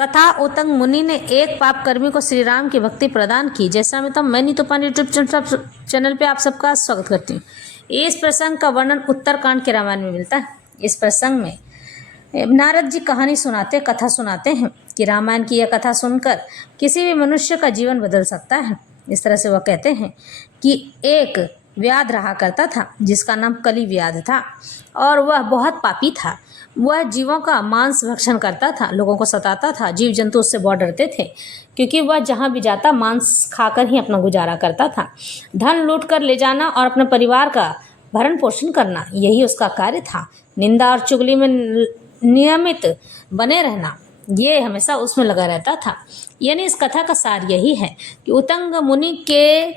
कथा उतंग मुनि ने एक पाप कर्मी को श्री राम की भक्ति प्रदान की। जैसा मैं नीतूपान यूट्यूब चैनल पे आप सबका स्वागत करती हूँ। इस प्रसंग का वर्णन उत्तरकांड के रामायण में मिलता है। इस प्रसंग में नारद जी कथा सुनाते हैं कि रामायण की यह कथा सुनकर किसी भी मनुष्य का जीवन बदल सकता है। इस तरह से वह कहते हैं कि एक व्याध रहा करता था जिसका नाम कली व्याध था और वह बहुत पापी था। वह जीवों का मांस भक्षण करता था, लोगों को सताता था। जीव जंतु उससे बहुत डरते थे क्योंकि वह जहाँ भी जाता मांस खाकर ही अपना गुजारा करता था। धन लूट कर ले जाना और अपने परिवार का भरण पोषण करना, यही उसका कार्य था। निंदा और चुगली में नियमित बने रहना, ये हमेशा उसमें लगा रहता था। यानी इस कथा का सार यही है कि उतंग मुनि के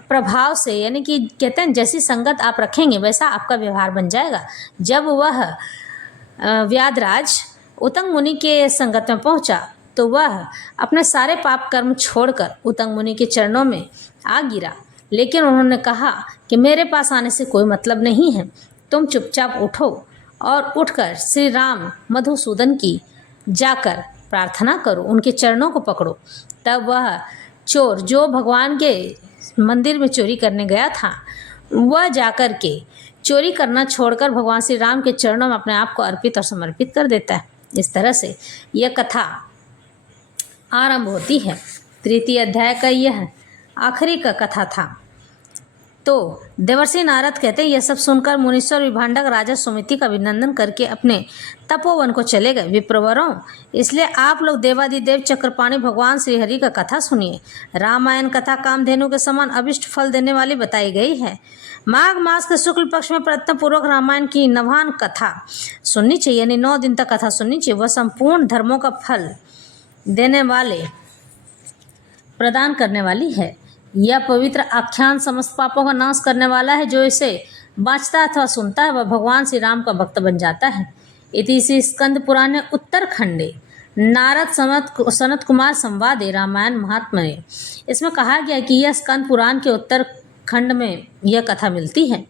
प्रभाव से, यानी कि कहते हैं जैसी संगत आप रखेंगे वैसा आपका व्यवहार बन जाएगा। जब वह व्याधराज उतंग मुनि के संगत में पहुंचा तो वह अपने सारे पाप कर्म छोड़कर उतंग मुनि के चरणों में आ गिरा। लेकिन उन्होंने कहा कि मेरे पास आने से कोई मतलब नहीं है, तुम चुपचाप उठो और उठकर श्री राम मधुसूदन की जाकर प्रार्थना करो, उनके चरणों को पकड़ो। तब वह चोर जो भगवान के मंदिर में चोरी करने गया था, वह जाकर के चोरी करना छोड़कर भगवान श्री राम के चरणों में अपने आप को अर्पित और समर्पित कर देता है। इस तरह से यह कथा आरंभ होती है। तृतीय अध्याय का यह आखिरी का कथा था। तो देवर्षि नारद कहते हैं यह सब सुनकर मुनीश्वर विभांडक राजा सुमिति का अभिनंदन करके अपने तपोवन को चले गए। विप्रवरों, इसलिए आप लोग देवादिदेव चक्रपाणि भगवान श्री हरि का कथा सुनिए। रामायण कथा कामधेनु के समान अभिष्ट फल देने वाली बताई गई है। माघ मास के शुक्ल पक्ष में प्रयत्न पूर्वक रामायण की नवान कथा सुननी चाहिए, यानी 9 दिन तक कथा सुननी चाहिए। वह संपूर्ण धर्मों का फल देने वाले प्रदान करने वाली है। यह पवित्र आख्यान समस्त पापों का नाश करने वाला है। जो इसे बाँचता अथवा सुनता है वह भगवान श्री राम का भक्त बन जाता है। इति श्री स्कंद पुराणे उत्तरखंडे नारद सनत कुमार संवादे रामायण महात्म्ये, इसमें कहा गया कि यह स्कंद पुराण के उत्तर खंड में यह कथा मिलती है।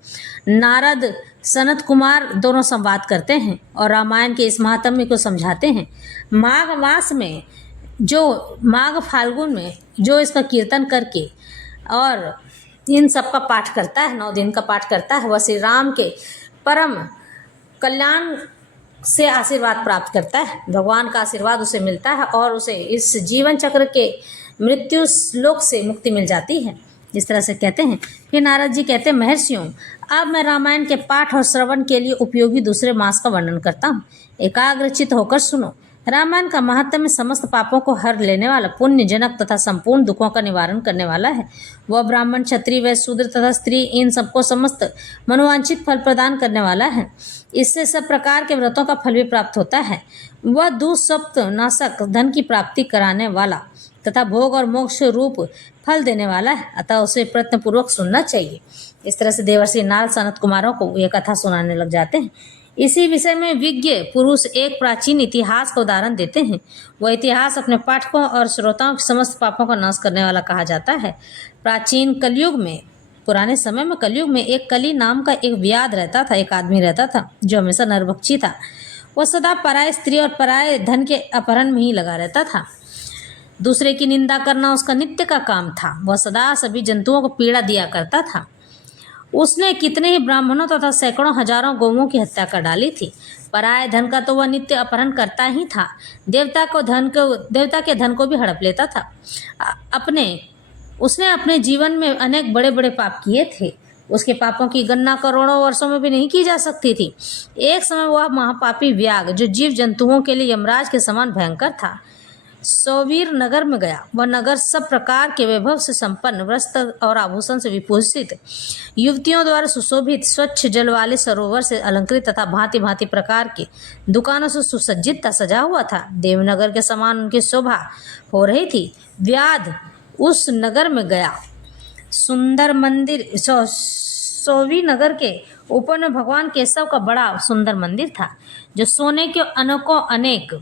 नारद सनत कुमार दोनों संवाद करते हैं और रामायण के इस महात्म्य को समझाते हैं। माघ मास में माघ फाल्गुन में जो इसका कीर्तन करके और इन सब का पाठ करता है, 9 दिन का पाठ करता है, वह श्री राम के परम कल्याण से आशीर्वाद प्राप्त करता है। भगवान का आशीर्वाद उसे मिलता है और उसे इस जीवन चक्र के मृत्यु लोक से मुक्ति मिल जाती है। इस तरह से कहते हैं। फिर नारद जी कहते हैं, महर्षियों, अब मैं रामायण के पाठ और श्रवण के लिए उपयोगी दूसरे मास का वर्णन करता हूँ। एकाग्रचित होकर सुनो। रामायण का महात्म्य समस्त पापों को हर लेने वाला, पुण्यजनक तथा संपूर्ण दुखों का निवारण करने वाला है। वह ब्राह्मण, क्षत्रिय, वैश्य, शूद्र तथा स्त्री इन सबको समस्त मनोवांछित फल प्रदान करने वाला है। इससे सब प्रकार के व्रतों का फल भी प्राप्त होता है। वह दुःस्वप्न नाशक, धन की प्राप्ति कराने वाला तथा भोग और मोक्ष रूप फल देने वाला है, अतः उसे प्रयत्नपूर्वक सुनना चाहिए। इस तरह से देवर्षि नारद सनत कुमारों को यह कथा सुनाने लग जाते हैं। इसी विषय में विज्ञ पुरुष एक प्राचीन इतिहास का उदाहरण देते हैं। वह इतिहास अपने पाठकों और श्रोताओं के समस्त पापों का नाश करने वाला कहा जाता है। प्राचीन कलयुग में, पुराने समय में कलयुग में एक कली नाम का एक व्याध रहता था, एक आदमी रहता था जो हमेशा नरभक्षी था। वह सदा पराय स्त्री और पराय धन के अपहरण में ही लगा रहता था। दूसरे की निंदा करना उसका नित्य का काम था। वह सदा सभी जंतुओं को पीड़ा दिया करता था। उसने कितने ही ब्राह्मणों तथा सैकड़ों हजारों गौओं की हत्या कर डाली थी। पराय धन का तो वह नित्य अपहरण करता ही था। देवता के धन को भी हड़प लेता था। उसने अपने जीवन में अनेक बड़े बड़े पाप किए थे। उसके पापों की गणना करोड़ों वर्षों में भी नहीं की जा सकती थी। एक समय वह महापापी व्याघ, जो जीव जंतुओं के लिए यमराज के समान भयंकर था, सौवीर नगर में गया। वह नगर सब प्रकार के वैभव से संपन्न, वस्त्र और आभूषण से विभूषित, युवतियों द्वारा सुशोभित, स्वच्छ जल वाले सरोवर से अलंकृत तथा भांति भांति प्रकार के दुकानों से सुसज्जित था, सजा हुआ था। देवनगर के समान उनकी शोभा हो रही थी। व्याध उस नगर में गया। सुंदर मंदिर, सौवी नगर के ऊपर में भगवान केशव का बड़ा सुंदर मंदिर था, जो सोने के अनेक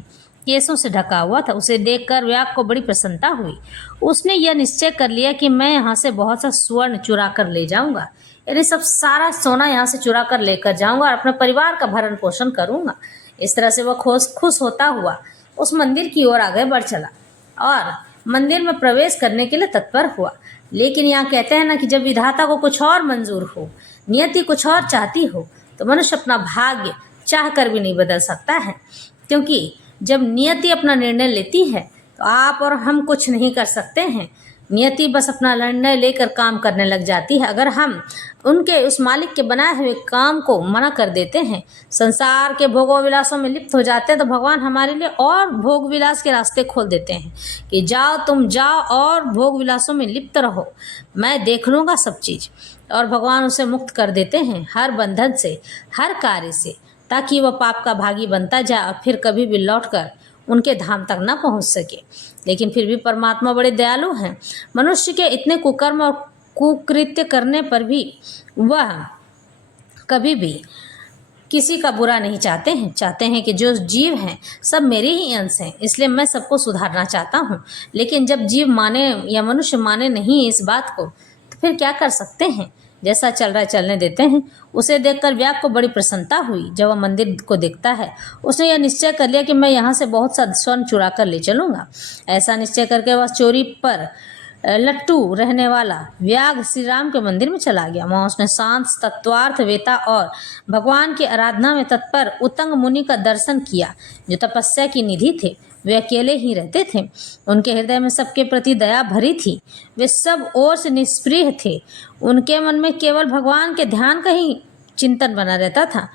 केसों से ढका हुआ था। उसे देखकर व्याघ को बड़ी प्रसन्नता हुई। उसने यह निश्चय कर लिया कि मैं यहाँ से बहुत सा स्वर्ण चुरा कर ले जाऊंगा, यानी सब सारा सोना यहाँ से चुरा कर लेकर जाऊंगा और अपने परिवार का भरण पोषण करूंगा। इस तरह से वह खुश होता हुआ उस मंदिर की ओर आगे बढ़ चला और मंदिर में प्रवेश करने के लिए तत्पर हुआ। लेकिन यहाँ कहते हैं ना कि जब विधाता को कुछ और मंजूर हो, नियति कुछ और चाहती हो, तो मनुष्य अपना भाग्य चाह कर भी नहीं बदल सकता है, क्योंकि जब नियति अपना निर्णय लेती है तो आप और हम कुछ नहीं कर सकते हैं। नियति बस अपना निर्णय लेकर काम करने लग जाती है। अगर हम उनके उस मालिक के बनाए हुए काम को मना कर देते हैं, संसार के भोगों विलासों में लिप्त हो जाते हैं, तो भगवान हमारे लिए और भोग विलास के रास्ते खोल देते हैं कि जाओ, तुम जाओ और भोग विलासों में लिप्त रहो, मैं देख लूँगा सब चीज़। और भगवान उसे मुक्त कर देते हैं हर बंधन से, हर कार्य से, ताकि वह पाप का भागी बनता जाए और फिर कभी भी लौटकर उनके धाम तक न पहुंच सके। लेकिन फिर भी परमात्मा बड़े दयालु हैं। मनुष्य के इतने कुकर्म और कुकृत्य करने पर भी वह कभी भी किसी का बुरा नहीं चाहते हैं कि जो जीव हैं सब मेरे ही अंश हैं, इसलिए मैं सबको सुधारना चाहता हूँ। लेकिन जब जीव माने या मनुष्य माने नहीं इस बात को, तो फिर क्या कर सकते हैं। जैसा चल रहा है चलने देते हैं। उसे देखकर व्याग को बड़ी प्रसन्नता हुई। जब वह मंदिर को देखता है, उसने यह निश्चय कर लिया कि मैं यहाँ से बहुत सा स्वर्ण चुरा कर ले चलूँगा। ऐसा निश्चय करके वह चोरी पर लट्टू रहने वाला व्याग श्री राम के मंदिर में चला गया। वहाँ उसने शांत, तत्वार्थ वेता और भगवान की आराधना में तत्पर उत्तंग मुनि का दर्शन किया, जो तपस्या की निधि थे। वे अकेले ही रहते थे। उनके हृदय में सबके प्रति दया भरी थी। वे सब ओर से निष्प्रिय थे। उनके मन में केवल भगवान के ध्यान का ही चिंतन बना रहता था।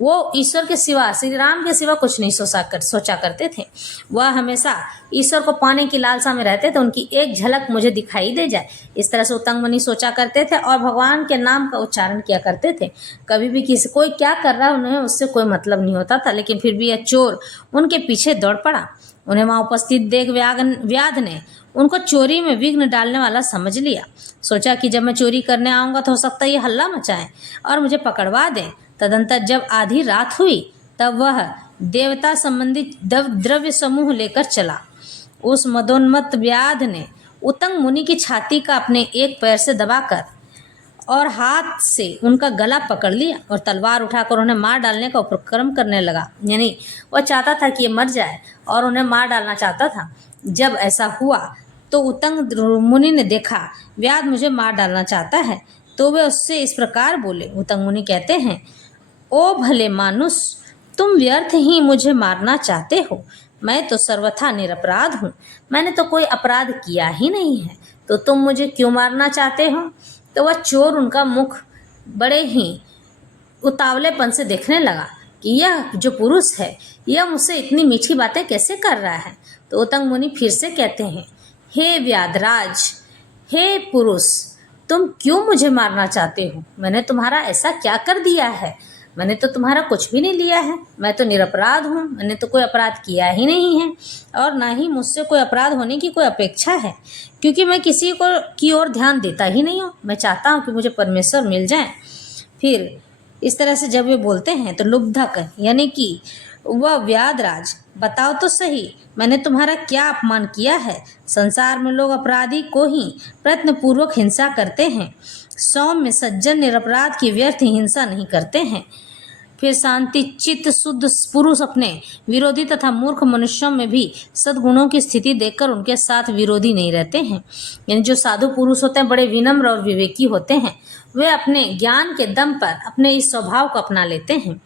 वो ईश्वर के सिवा, श्री राम के सिवा कुछ नहीं सोचा करते थे। वह हमेशा ईश्वर को पाने की लालसा में रहते थे। उनकी एक झलक मुझे दिखाई दे जाए, इस तरह से उत्तंग मुनि सोचा करते थे और भगवान के नाम का उच्चारण किया करते थे। कभी भी किसी कोई क्या कर रहा है उन्हें उससे कोई मतलब नहीं होता था। लेकिन फिर भी यह चोर उनके पीछे दौड़ पड़ा। उन्हें वहाँ उपस्थित देख व्याध ने उनको चोरी में विघ्न डालने वाला समझ लिया। सोचा कि जब मैं चोरी करने आऊँगा तो हो सकता है ये हल्ला मचाएं और मुझे पकड़वा दें। तदंतर जब आधी रात हुई तब वह देवता संबंधी द्रव्य समूह लेकर चला। उस मदोन्मत्त व्याध ने उत्तंग मुनि की छाती का अपने एक पैर से दबाकर और हाथ से उनका गला पकड़ लिया और तलवार उठाकर उन्हें मार डालने का उपक्रम करने लगा। यानी वह चाहता था कि ये मर जाए और उन्हें मार डालना चाहता था। जब ऐसा हुआ तो उत्तंग मुनि ने देखा व्याध मुझे मार डालना चाहता है, तो वे उससे इस प्रकार बोले। उत्तंग मुनि कहते हैं, ओ भले मानुष, तुम व्यर्थ ही मुझे मारना चाहते हो। मैं तो सर्वथा निरपराध हूँ, मैंने तो कोई अपराध किया ही नहीं है, तो तुम मुझे क्यों मारना चाहते हो। तो वह चोर उनका मुख बड़े ही उतावलेपन से देखने लगा कि यह जो पुरुष है यह मुझसे इतनी मीठी बातें कैसे कर रहा है। तो उत्तंग मुनि फिर से कहते हैं, हे व्याधराज, हे पुरुष, तुम क्यों मुझे मारना चाहते हो। मैंने तुम्हारा ऐसा क्या कर दिया है। मैंने तो तुम्हारा कुछ भी नहीं लिया है। मैं तो निरपराध हूँ, मैंने तो कोई अपराध किया ही नहीं है और ना ही मुझसे कोई अपराध होने की कोई अपेक्षा है, क्योंकि मैं किसी को की ओर ध्यान देता ही नहीं हूँ। मैं चाहता हूँ कि मुझे परमेश्वर मिल जाए। फिर इस तरह से जब वे बोलते हैं तो लुब्धक यानी कि वह व्याधराज, बताओ तो सही, मैंने तुम्हारा क्या अपमान किया है। संसार में लोग अपराधी को ही प्रयत्नपूर्वक हिंसा करते हैं, सौम्य सज्जन निरपराध की व्यर्थ हिंसा नहीं करते हैं। फिर शांति चित्त शुद्ध पुरुष अपने विरोधी तथा मूर्ख मनुष्यों में भी सद्गुणों की स्थिति देखकर उनके साथ विरोधी नहीं रहते हैं। यानी जो साधु पुरुष होते हैं बड़े विनम्र और विवेकी होते हैं, वे अपने ज्ञान के दम पर अपने इस स्वभाव को अपना लेते हैं।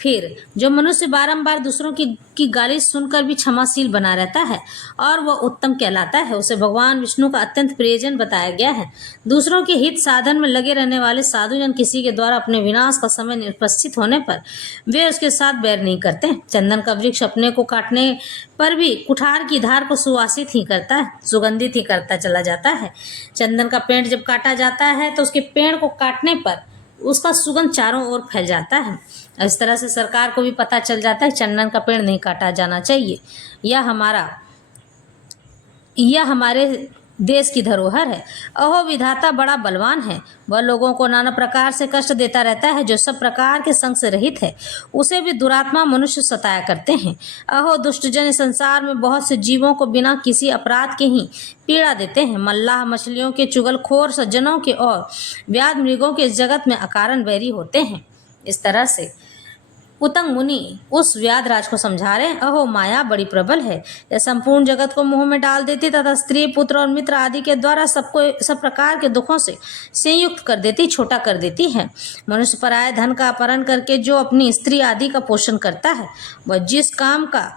फिर जो मनुष्य बारंबार दूसरों की गाली सुनकर भी क्षमाशील बना रहता है और वह उत्तम कहलाता है, उसे भगवान विष्णु का अत्यंत प्रियजन बताया गया है। दूसरों के हित साधन में लगे रहने वाले साधुजन किसी के द्वारा अपने विनाश का समय उपस्थित होने पर वे उसके साथ बैर नहीं करते। चंदन का वृक्ष अपने को काटने पर भी कुठार की धार को सुवासित ही करता है, सुगंधित ही करता चला जाता है। चंदन का पेड़ जब काटा जाता है तो उसके पेड़ को काटने पर उसका सुगंध चारों ओर फैल जाता है। इस तरह से सरकार को भी पता चल जाता है चंदन का पेड़ नहीं काटा जाना चाहिए। यह हमारे देश की धरोहर है। अहो विधाता बड़ा बलवान है, वह लोगों को नाना प्रकार से कष्ट देता रहता है। जो सब प्रकार के संग से रहित है उसे भी दुरात्मा मनुष्य सताया करते हैं। अहो दुष्टजन संसार में बहुत से जीवों को बिना किसी अपराध के ही पीड़ा देते हैं। मल्लाह मछलियों के, चुगलखोर सज्जनों के और व्याध मृगों के इस जगत में अकारण बैरी होते हैं। इस तरह से उत्तंग मुनि उस व्याधराज को समझा रहे हैं, अहो माया बड़ी प्रबल है, यह संपूर्ण जगत को मुंह में डाल देती तथा स्त्री पुत्र और मित्र आदि के द्वारा सबको सब प्रकार के दुखों से संयुक्त कर देती, छोटा कर देती है। मनुष्य पराये धन का अपहरण करके जो अपनी स्त्री आदि का पोषण करता है, वह जिस काम का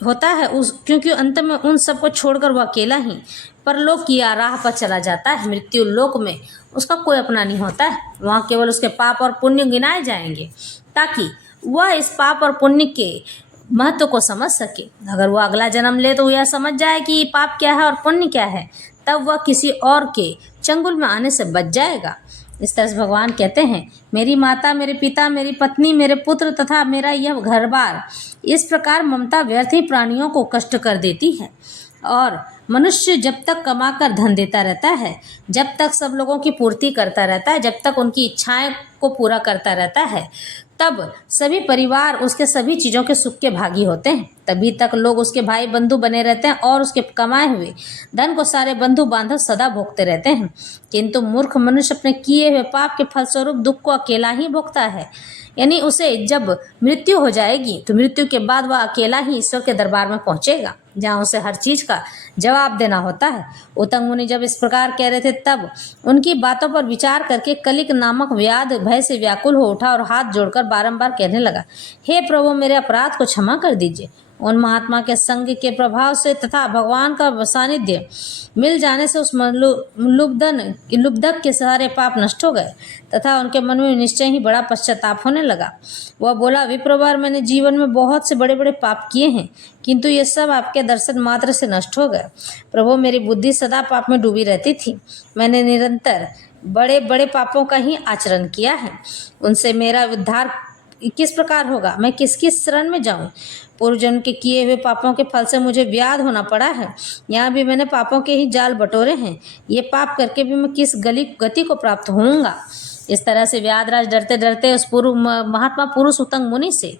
होता है क्योंकि अंत में उन सबको छोड़कर वह अकेला ही परलोक की राह पर चला जाता है। मृत्यु लोक में उसका कोई अपना नहीं होता है, वहाँ केवल उसके पाप और पुण्य गिनाए जाएंगे ताकि वह इस पाप और पुण्य के महत्व को समझ सके। अगर वह अगला जन्म ले तो यह समझ जाए कि पाप क्या है और पुण्य क्या है, तब वह किसी और के चंगुल में आने से बच जाएगा। इस तरह से भगवान कहते हैं, मेरी माता, मेरे पिता, मेरी पत्नी, मेरे पुत्र तथा मेरा यह घर बार, इस प्रकार ममता व्यर्थ ही प्राणियों को कष्ट कर देती है। और मनुष्य जब तक कमाकर धन देता रहता है, जब तक सब लोगों की पूर्ति करता रहता है, जब तक उनकी इच्छाएं को पूरा करता रहता है, तब सभी परिवार उसके सभी चीज़ों के सुख के भागी होते हैं। तभी तक लोग उसके भाई बंधु बने रहते हैं और उसके कमाए हुए धन को सारे बंधु बांधव सदा भोगते रहते हैं। किंतु मूर्ख मनुष्य अपने किए हुए पाप के फलस्वरूप दुख को अकेला ही भोगता है। यानी उसे जब मृत्यु हो जाएगी तो मृत्यु के बाद वह अकेला ही ईश्वर के दरबार में पहुंचेगा, जहाँ उसे हर चीज़ का जवाब देना होता है। उत्तंग मुनि जब इस प्रकार कह रहे थे, तब उनकी बातों पर विचार करके कलिक नामक व्याध भय से व्याकुल हो उठा और हाथ जोड़कर बारंबार कहने लगा, हे प्रभु, मेरे अपराध को क्षमा कर दीजिए। उन महात्मा के संग के प्रभाव से तथा भगवान का सानिध्य मिल जाने से उस लुब्धक के सारे पाप नष्ट हो गए तथा उनके मन में निश्चय ही बड़ा पश्चाताप होने लगा। वह बोला, विप्रवर, मैंने जीवन में बहुत से बड़े बड़े पाप किए हैं, किंतु ये सब आपके दर्शन मात्र से नष्ट हो गए। प्रभु, मेरी बुद्धि सदा पाप में डूबी रहती थी। मैंने निरंतर बड़े बड़े पापों का ही आचरण किया है। उनसे मेरा उद्धार किस प्रकार होगा? मैं किसकी शरण में जाऊं? पूर्व जन्म के किए हुए पापों के फल से मुझे व्याध होना पड़ा है। यहाँ भी मैंने पापों के ही जाल बटोरे हैं। ये पाप करके भी मैं किस गति को प्राप्त होऊंगा? इस तरह से व्याधराज डरते डरते उस महात्मा पुरुष उत्तंग मुनि से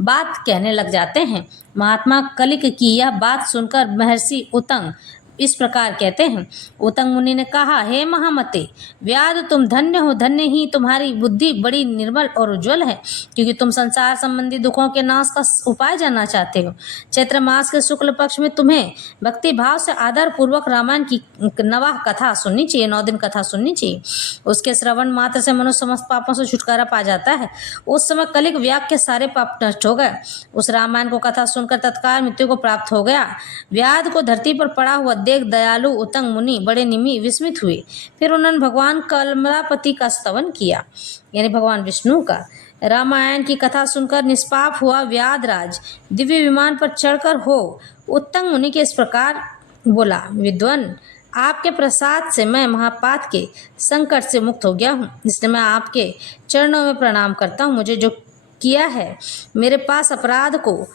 बात कहने लग जाते हैं। महात्मा कलिक की यह बात सुनकर महर्षि उत्तंग इस प्रकार कहते हैं, उत्तंग मुनि ने कहा, हे महामते व्याध, तुम धन्य हो। धन्य ही तुम्हारी बुद्धि बड़ी निर्मल और उज्ज्वल है, क्योंकि तुम संसार संबंधी दुखों के नाश का उपाय जानना चाहते हो। चैत्र मास के शुक्ल पक्ष में तुम्हें भक्ति भाव से आदर पूर्वक रामायण की नवाह कथा सुननी चाहिए, 9 दिन कथा सुननी चाहिए। उसके श्रवण मात्र से मनुष्य समस्त पापों से छुटकारा पा जाता है। उस समय कलिक व्याग के सारे पाप नष्ट हो गए। उस रामायण को कथा सुनकर तत्काल मृत्यु को प्राप्त हो गया। व्याध को धरती पर पड़ा हुआ देख दयालु उत्तंग मुनि बड़े विस्मित हुए। फिर उन्होंने भगवान कमलापति का स्तवन किया, यानी भगवान विष्णु का। रामायण की कथा सुनकर निष्पाप हुआ व्याधराज दिव्य विमान पर चढ़कर हो उत्तंग मुनि के इस प्रकार बोला, विद्वान, आपके प्रसाद से मैं महापात के संकट से मुक्त हो गया हूँ, इसलिए मैं आपके चरणों में प्रणाम करता हूँ। मुझे जो किया है मेरे पास अपराध को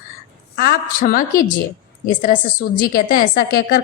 आप क्षमा कीजिए। इस तरह से सूत जी कहते हैं, ऐसा कहकर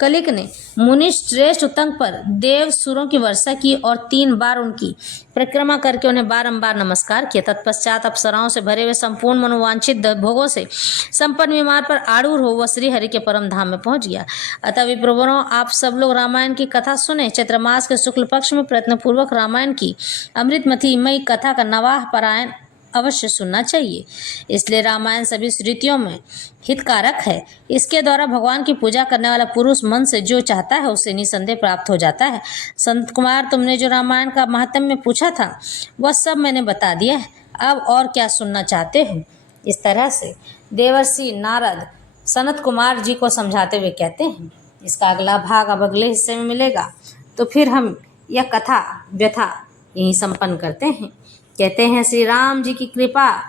कलिक ने मुनि श्रेष्ठ उत्तंग पर देव सुरों की वर्षा की और 3 बार उनकी परिक्रमा करके उन्हें बारंबार नमस्कार किया। तत्पश्चात अप्सराओं से भरे हुए संपूर्ण मनोवांछित भोगों से संपन्न विमान पर आरूढ़ हो वह श्री हरि के परम धाम में पहुंच गया। अतः विप्रवरों, आप सब लोग रामायण की कथा सुने। चैत्र मास के शुक्ल पक्ष में प्रयत्न पूर्वक रामायण की अमृतमथीमयी कथा का नवाह पारायण अवश्य सुनना चाहिए। इसलिए रामायण सभी स्मृतियों में हितकारक है। इसके द्वारा भगवान की पूजा करने वाला पुरुष मन से जो चाहता है उसे निसंदेह प्राप्त हो जाता है। संत कुमार, तुमने जो रामायण का महात्म्य पूछा था वह सब मैंने बता दिया है। अब और क्या सुनना चाहते हो? इस तरह से देवर्षि नारद सनत कुमार जी को समझाते हुए कहते हैं। इसका अगला भाग अब अगले हिस्से में मिलेगा, तो फिर हम यह कथा व्यथा यहीं संपन्न करते हैं। कहते हैं, श्री राम जी की कृपा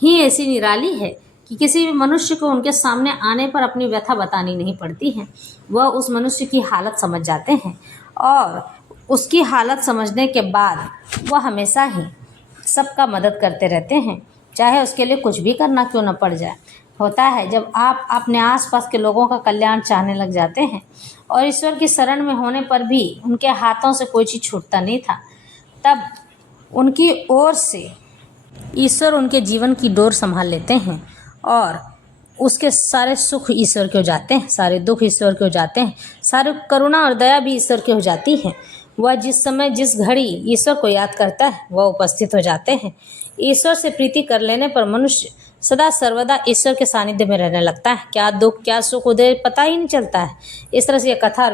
ही ऐसी निराली है कि किसी भी मनुष्य को उनके सामने आने पर अपनी व्यथा बतानी नहीं पड़ती है। वह उस मनुष्य की हालत समझ जाते हैं और उसकी हालत समझने के बाद वह हमेशा ही सबका मदद करते रहते हैं, चाहे उसके लिए कुछ भी करना क्यों न पड़ जाए। होता है जब आप अपने आसपास के लोगों का कल्याण चाहने लग जाते हैं और ईश्वर की शरण में होने पर भी उनके हाथों से कोई चीज़ छूटता नहीं था, तब उनकी ओर से ईश्वर उनके जीवन की डोर संभाल लेते हैं और उसके सारे सुख ईश्वर के हो जाते हैं, सारे दुख ईश्वर के हो जाते हैं, सारी करुणा और दया भी ईश्वर के हो जाती है। वह जिस समय जिस घड़ी ईश्वर को याद करता है वह उपस्थित हो जाते हैं। ईश्वर से प्रीति कर लेने पर मनुष्य सदा सर्वदा ईश्वर के सानिध्य में रहने लगता है। क्या दुख क्या सुख उदय पता ही नहीं चलता है। इस तरह से यह कथा